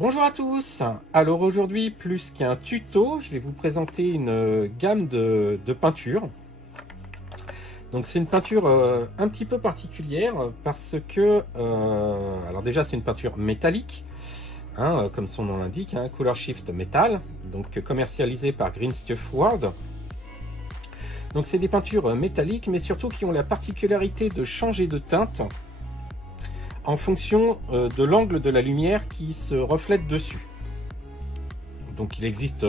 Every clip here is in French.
Bonjour à tous. Alors aujourd'hui, plus qu'un tuto, je vais vous présenter une gamme de peintures. Donc c'est une peinture un petit peu particulière parce que, alors déjà c'est une peinture métallique, hein, comme son nom l'indique, hein, Color Shift Metal, donc commercialisée par Green Stuff World. Donc c'est des peintures métalliques, mais surtout qui ont la particularité de changer de teinte en fonction de l'angle de la lumière qui se reflète dessus. Donc il existe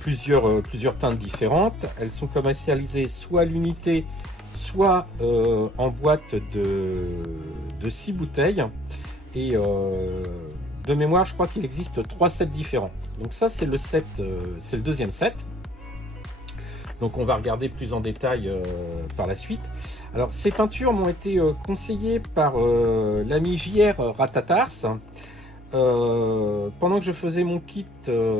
plusieurs teintes différentes. Elles sont commercialisées soit à l'unité, soit en boîte de 6 bouteilles. Et de mémoire, je crois qu'il existe 3 sets différents. Donc ça, c'est le set, c'est le deuxième set. Donc on va regarder plus en détail par la suite. Alors ces peintures m'ont été conseillées par l'ami JR Ratatars. Pendant que je faisais mon kit,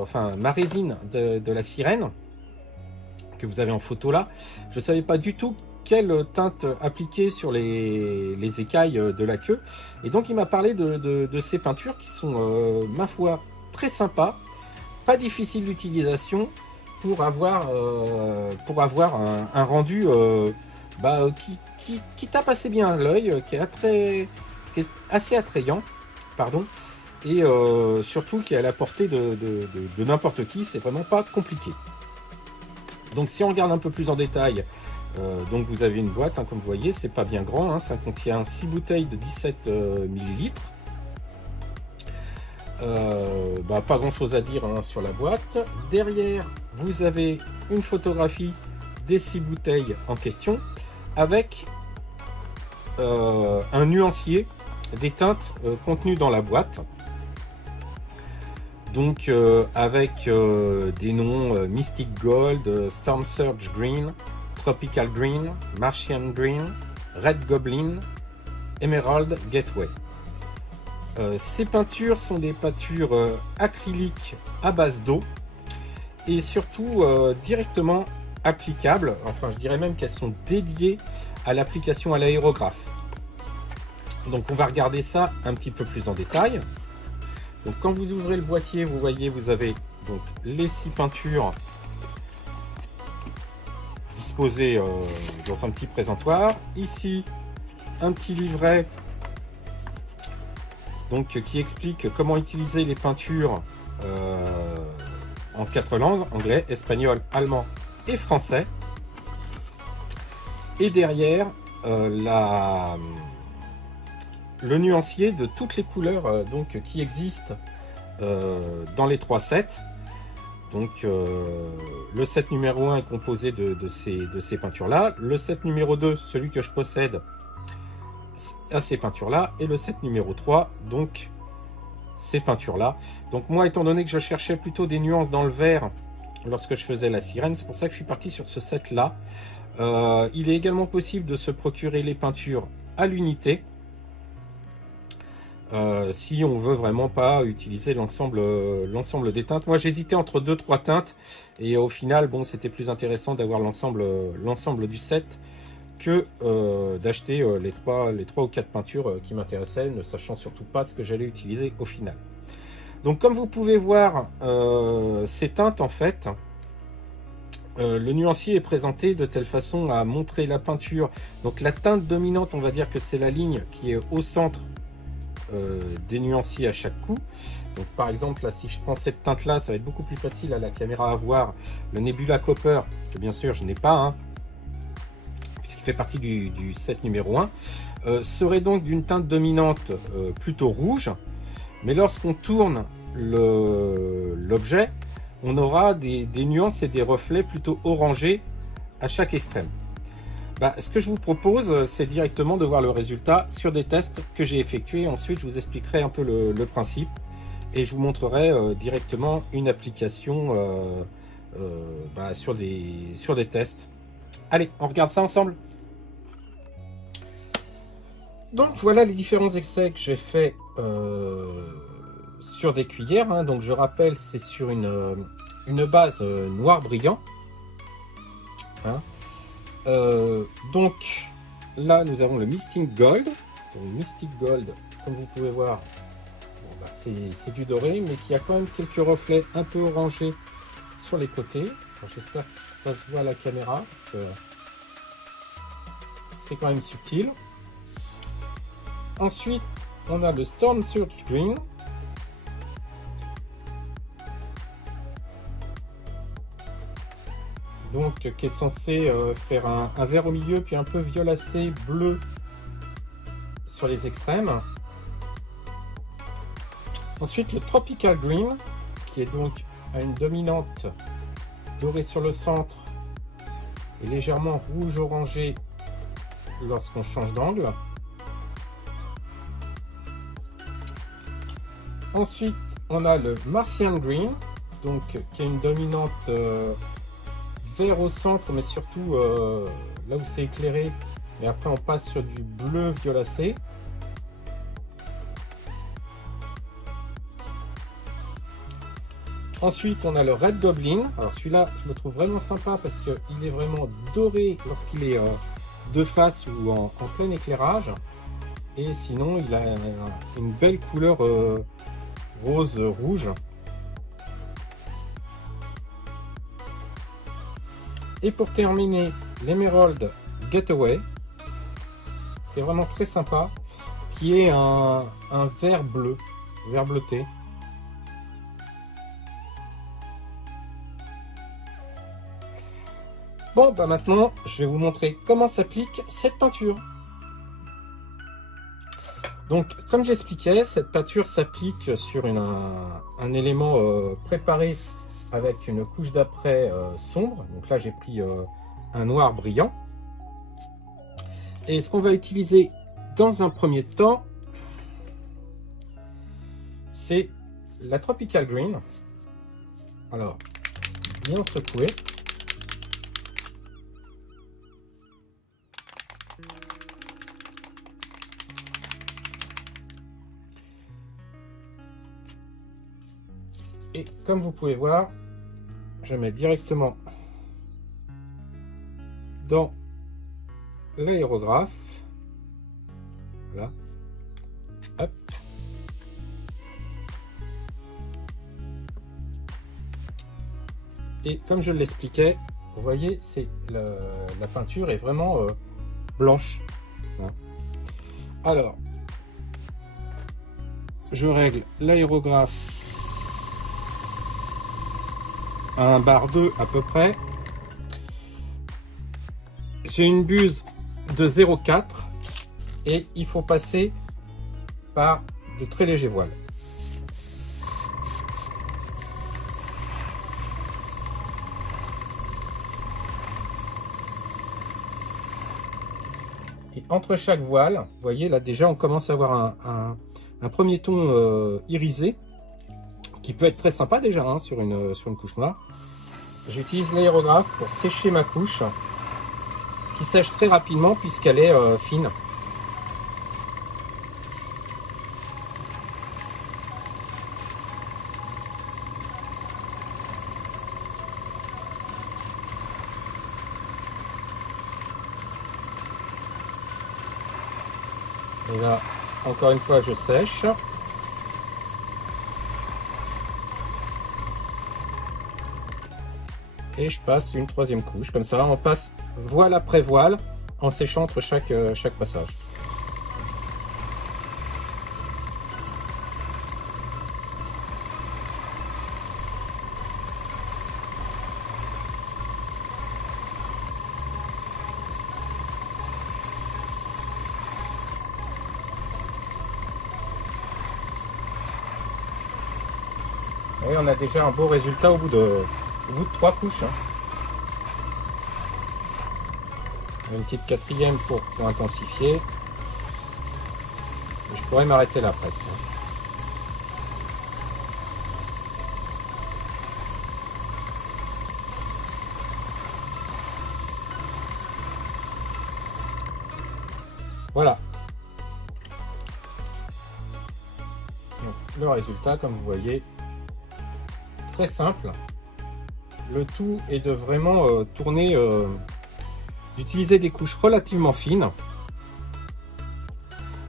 enfin ma résine de la sirène, que vous avez en photo là, je ne savais pas du tout quelle teinte appliquer sur les écailles de la queue. Et donc il m'a parlé de ces peintures qui sont, ma foi, très sympas, pas difficiles d'utilisation, pour avoir un rendu qui tape assez bien à l'œil, qui est assez attrayant, pardon, et surtout qui est à la portée de n'importe qui. C'est vraiment pas compliqué. Donc si on regarde un peu plus en détail, donc vous avez une boîte, hein, comme vous voyez, c'est pas bien grand, hein, ça contient 6 bouteilles de 17 ml. Pas grand chose à dire, hein, sur la boîte. Derrière, vous avez une photographie des 6 bouteilles en question avec un nuancier des teintes contenues dans la boîte. Donc avec des noms Mystic Gold, Storm Surge Green, Tropical Green, Martian Green, Red Goblin, Emerald Gateway. Ces peintures sont des peintures acryliques à base d'eau et surtout directement applicables. Enfin, je dirais même qu'elles sont dédiées à l'application à l'aérographe. Donc on va regarder ça un petit peu plus en détail. Donc quand vous ouvrez le boîtier, vous voyez, vous avez donc les 6 peintures disposées dans un petit présentoir. Ici, un petit livret donc qui explique comment utiliser les peintures en 4 langues, anglais, espagnol, allemand et français. Et derrière, le nuancier de toutes les couleurs donc qui existent dans les 3 sets. Donc le set numéro 1 est composé de ces peintures là, le set numéro 2, celui que je possède, à ces peintures là, et le set numéro 3, donc ces peintures là. Donc moi, étant donné que je cherchais plutôt des nuances dans le vert lorsque je faisais la sirène, c'est pour ça que je suis parti sur ce set là. Il est également possible de se procurer les peintures à l'unité si on veut vraiment pas utiliser l'ensemble des teintes. Moi j'hésitais entre 2-3 teintes et au final bon, c'était plus intéressant d'avoir l'ensemble du set que d'acheter les 3 ou 4 peintures qui m'intéressaient, ne sachant surtout pas ce que j'allais utiliser au final. Donc comme vous pouvez voir, ces teintes en fait, le nuancier est présenté de telle façon à montrer la peinture. Donc la teinte dominante, on va dire que c'est la ligne qui est au centre des nuanciers à chaque coup. Donc par exemple là, si je prends cette teinte là, ça va être beaucoup plus facile à la caméra à voir. Le Nebula Copper, que bien sûr je n'ai pas, hein, puisqu'il fait partie du set numéro 1, serait donc d'une teinte dominante plutôt rouge, mais lorsqu'on tourne l'objet, on aura des nuances et des reflets plutôt orangés à chaque extrême. Ce que je vous propose, c'est directement de voir le résultat sur des tests que j'ai effectués. Ensuite, je vous expliquerai un peu le principe et je vous montrerai directement une application sur des tests. Allez, on regarde ça ensemble. Donc voilà les différents essais que j'ai fait sur des cuillères, hein. Donc je rappelle, c'est sur une base noir brillant, hein. Donc là nous avons le Mystic Gold. Donc, Mystic Gold, comme vous pouvez voir, Voilà, c'est du doré, mais qui a quand même quelques reflets un peu orangés sur les côtés. J'espère que ça se voit à la caméra, parce que c'est quand même subtil. Ensuite, on a le Storm Surge Green. Donc, qui est censé faire un vert au milieu, puis un peu violacé bleu sur les extrêmes. Ensuite, le Tropical Green, qui est donc à une dominante dorée sur le centre et légèrement rouge-orangé lorsqu'on change d'angle. Ensuite, on a le Martian Green, donc qui a une dominante vert au centre, mais surtout là où c'est éclairé. Et après, on passe sur du bleu violacé. Ensuite, on a le Red Goblin. Alors celui-là, je le trouve vraiment sympa parce qu'il est vraiment doré lorsqu'il est de face ou en plein éclairage. Et sinon, il a une belle couleur rose-rouge. Et pour terminer, l'Emerald Getaway, qui est vraiment très sympa, qui est un vert bleu, vert bleuté. Bon, bah maintenant, je vais vous montrer comment s'applique cette peinture. Donc, comme j'expliquais, cette peinture s'applique sur un élément préparé avec une couche d'après sombre. Donc là, j'ai pris un noir brillant. Et ce qu'on va utiliser dans un premier temps, c'est la Tropical Green. Alors, bien secouer. Et comme vous pouvez voir, je mets directement dans l'aérographe. Voilà. Hop. Et comme je l'expliquais, vous voyez, c'est la peinture est vraiment blanche. Hein. Alors, je règle l'aérographe à 1 bar 2 à peu près. J'ai une buse de 0,4 et il faut passer par de très légers voiles. Et entre chaque voile, vous voyez là déjà on commence à avoir un premier ton irisé, qui peut être très sympa déjà hein, sur une couche noire. J'utilise l'aérographe pour sécher ma couche, qui sèche très rapidement puisqu'elle est fine. Et là, encore une fois, je sèche. Et je passe une troisième couche. Comme ça, on passe voile après voile en séchant entre chaque passage. Et on a déjà un beau résultat au bout de 3 couches. Hein. Une petite quatrième pour intensifier. Je pourrais m'arrêter là presque. Voilà. Donc, le résultat, comme vous voyez, très simple. Le tout est de vraiment tourner, d'utiliser des couches relativement fines.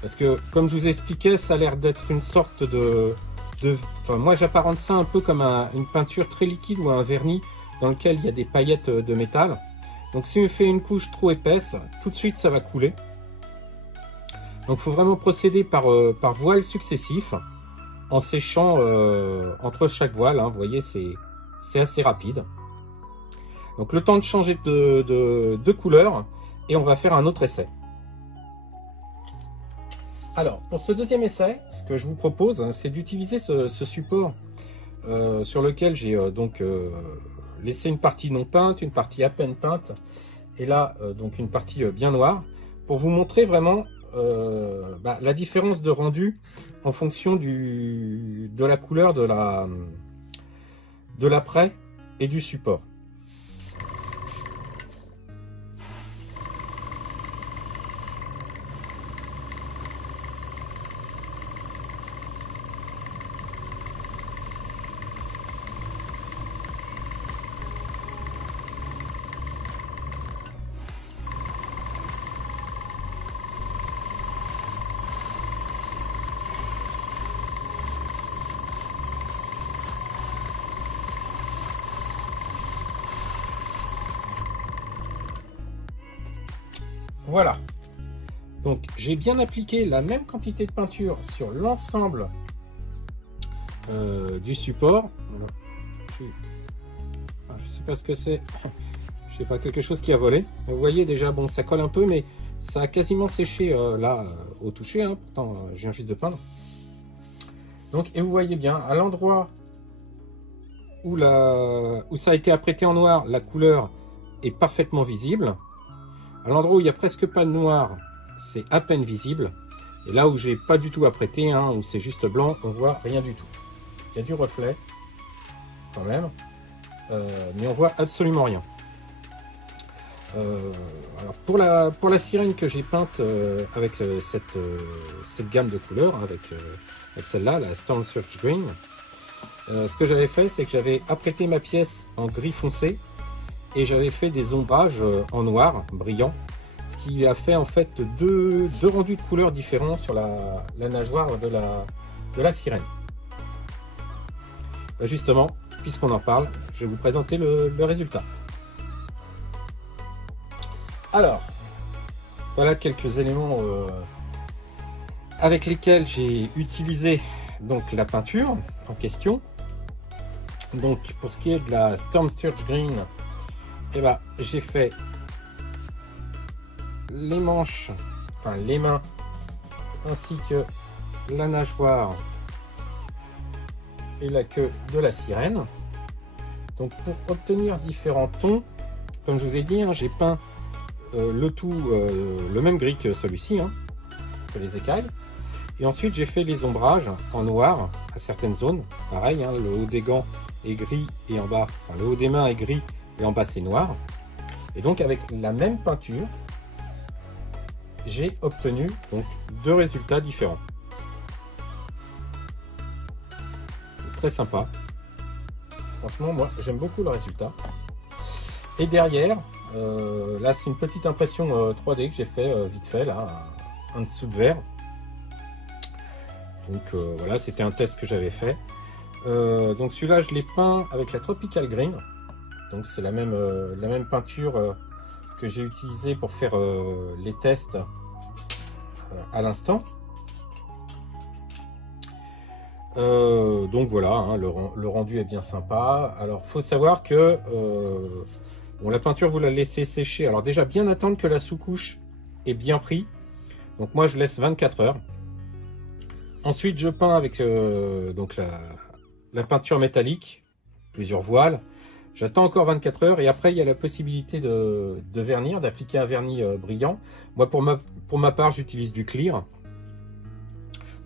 Parce que, comme je vous expliquais, ça a l'air d'être une sorte enfin, moi, j'apparente ça un peu comme une peinture très liquide ou un vernis dans lequel il y a des paillettes de métal. Donc, si on fait une couche trop épaisse, tout de suite, ça va couler. Donc, il faut vraiment procéder par voiles successifs en séchant entre chaque voile. Hein. Vous voyez, c'est assez rapide. Donc, le temps de changer de couleur et on va faire un autre essai. Alors, pour ce deuxième essai, ce que je vous propose, hein, c'est d'utiliser ce support sur lequel j'ai laissé une partie non peinte, une partie à peine peinte, et là, donc une partie bien noire, pour vous montrer vraiment la différence de rendu en fonction de la couleur de l'après et du support. Voilà, donc j'ai bien appliqué la même quantité de peinture sur l'ensemble du support. Voilà. Je sais pas ce que c'est, je sais pas, quelque chose qui a volé. Vous voyez déjà, bon, ça colle un peu, mais ça a quasiment séché là au toucher, hein. Pourtant je viens juste de peindre. Donc, et vous voyez bien, à l'endroit où ça a été apprêté en noir, la couleur est parfaitement visible. À l'endroit où il n'y a presque pas de noir, c'est à peine visible. Et là où j'ai pas du tout apprêté, hein, où c'est juste blanc, on voit rien du tout. Il y a du reflet, quand même, mais on voit absolument rien. Alors pour la sirène que j'ai peinte avec cette gamme de couleurs, avec celle-là, la Storm Surge Green, ce que j'avais fait, c'est que j'avais apprêté ma pièce en gris foncé, et j'avais fait des ombrages en noir brillant, ce qui a fait en fait deux rendus de couleurs différents sur la nageoire de la sirène. Justement, puisqu'on en parle, je vais vous présenter le résultat. Alors, voilà quelques éléments avec lesquels j'ai utilisé donc la peinture en question. Donc pour ce qui est de la Storm Surge Green, et ben, j'ai fait les manches, enfin les mains, ainsi que la nageoire et la queue de la sirène. Donc pour obtenir différents tons, comme je vous ai dit, hein, j'ai peint le tout le même gris que celui-ci, hein, que les écailles. Et ensuite j'ai fait les ombrages en noir à certaines zones. Pareil, hein, le haut des gants est gris et en bas, enfin le haut des mains est gris et en bas c'est noir. Et donc avec la même peinture, j'ai obtenu donc deux résultats différents. Très sympa. Franchement, moi j'aime beaucoup le résultat. Et derrière, là c'est une petite impression 3D que j'ai fait vite fait là, en dessous de verre. Donc voilà, c'était un test que j'avais fait. Donc celui-là je l'ai peint avec la Tropical Green. Donc c'est la même peinture que j'ai utilisée pour faire les tests à l'instant. Donc voilà, hein, le rendu est bien sympa. Alors faut savoir que bon, la peinture vous la laissez sécher. Alors déjà bien attendre que la sous-couche ait bien pris. Donc moi je laisse 24 heures. Ensuite je peins avec donc la peinture métallique, plusieurs voiles. J'attends encore 24 heures et après il y a la possibilité de vernir, d'appliquer un vernis brillant. Moi pour ma part j'utilise du clear.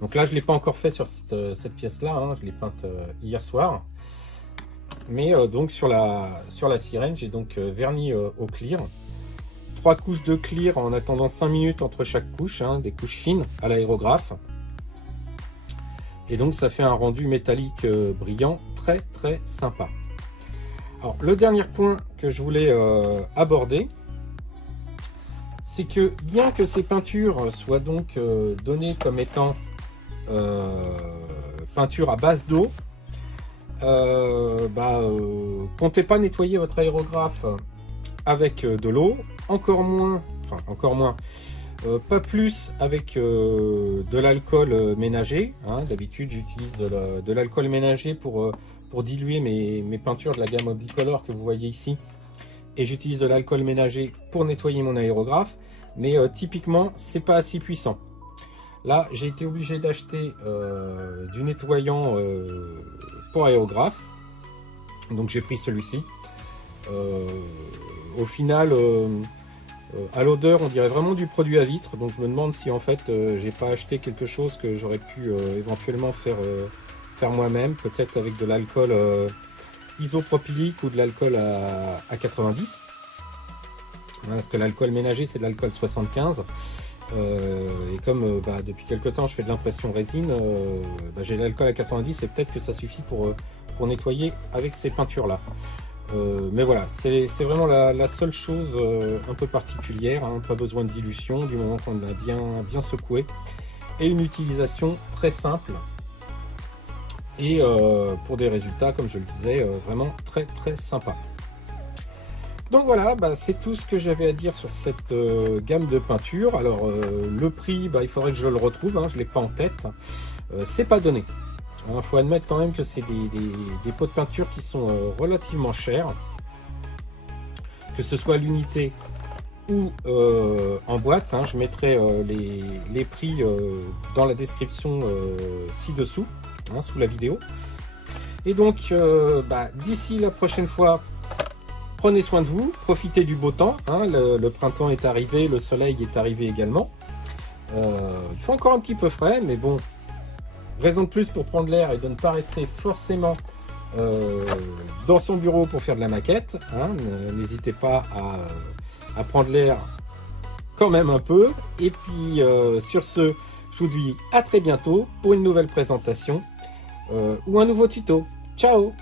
Donc là je ne l'ai pas encore fait sur cette pièce là, hein. Je l'ai peinte hier soir. Mais donc sur la sirène j'ai donc verni au clear. 3 couches de clear en attendant 5 minutes entre chaque couche, hein, des couches fines à l'aérographe. Et donc ça fait un rendu métallique brillant très très sympa. Alors le dernier point que je voulais aborder, c'est que bien que ces peintures soient donc données comme étant peinture à base d'eau, comptez pas nettoyer votre aérographe avec de l'eau, encore moins, pas plus avec de l'alcool ménager. Hein. D'habitude, j'utilise de l'alcool ménager pour diluer mes peintures de la gamme Oblicolor que vous voyez ici. Et j'utilise de l'alcool ménager pour nettoyer mon aérographe. Mais typiquement, c'est pas assez puissant. Là, j'ai été obligé d'acheter du nettoyant pour aérographe. Donc j'ai pris celui-ci. Au final, à l'odeur, on dirait vraiment du produit à vitre. Donc je me demande si en fait, j'ai pas acheté quelque chose que j'aurais pu éventuellement faire moi-même. Peut-être avec de l'alcool isopropylique ou de l'alcool à 90. Parce que l'alcool ménager, c'est de l'alcool 75. Et comme depuis quelques temps je fais de l'impression résine, j'ai l'alcool à 90 et peut-être que ça suffit pour nettoyer avec ces peintures là. Mais voilà, c'est vraiment la seule chose un peu particulière, hein, pas besoin de dilution du moment qu'on a bien secoué, et une utilisation très simple et pour des résultats, comme je le disais, vraiment très sympa. Donc voilà, c'est tout ce que j'avais à dire sur cette gamme de peinture. Alors le prix, il faudrait que je le retrouve, hein, je ne l'ai pas en tête. C'est pas donné. Il faut admettre quand même que c'est des pots de peinture qui sont relativement chers. Que ce soit à l'unité ou en boîte. Hein, je mettrai les prix dans la description ci-dessous, hein, sous la vidéo. Et donc, d'ici la prochaine fois, prenez soin de vous, profitez du beau temps, hein, le printemps est arrivé, le soleil est arrivé également. Il fait encore un petit peu frais, mais bon, raison de plus pour prendre l'air et de ne pas rester forcément dans son bureau pour faire de la maquette. Hein, n'hésitez pas à prendre l'air quand même un peu. Et puis sur ce, je vous dis à très bientôt pour une nouvelle présentation ou un nouveau tuto. Ciao!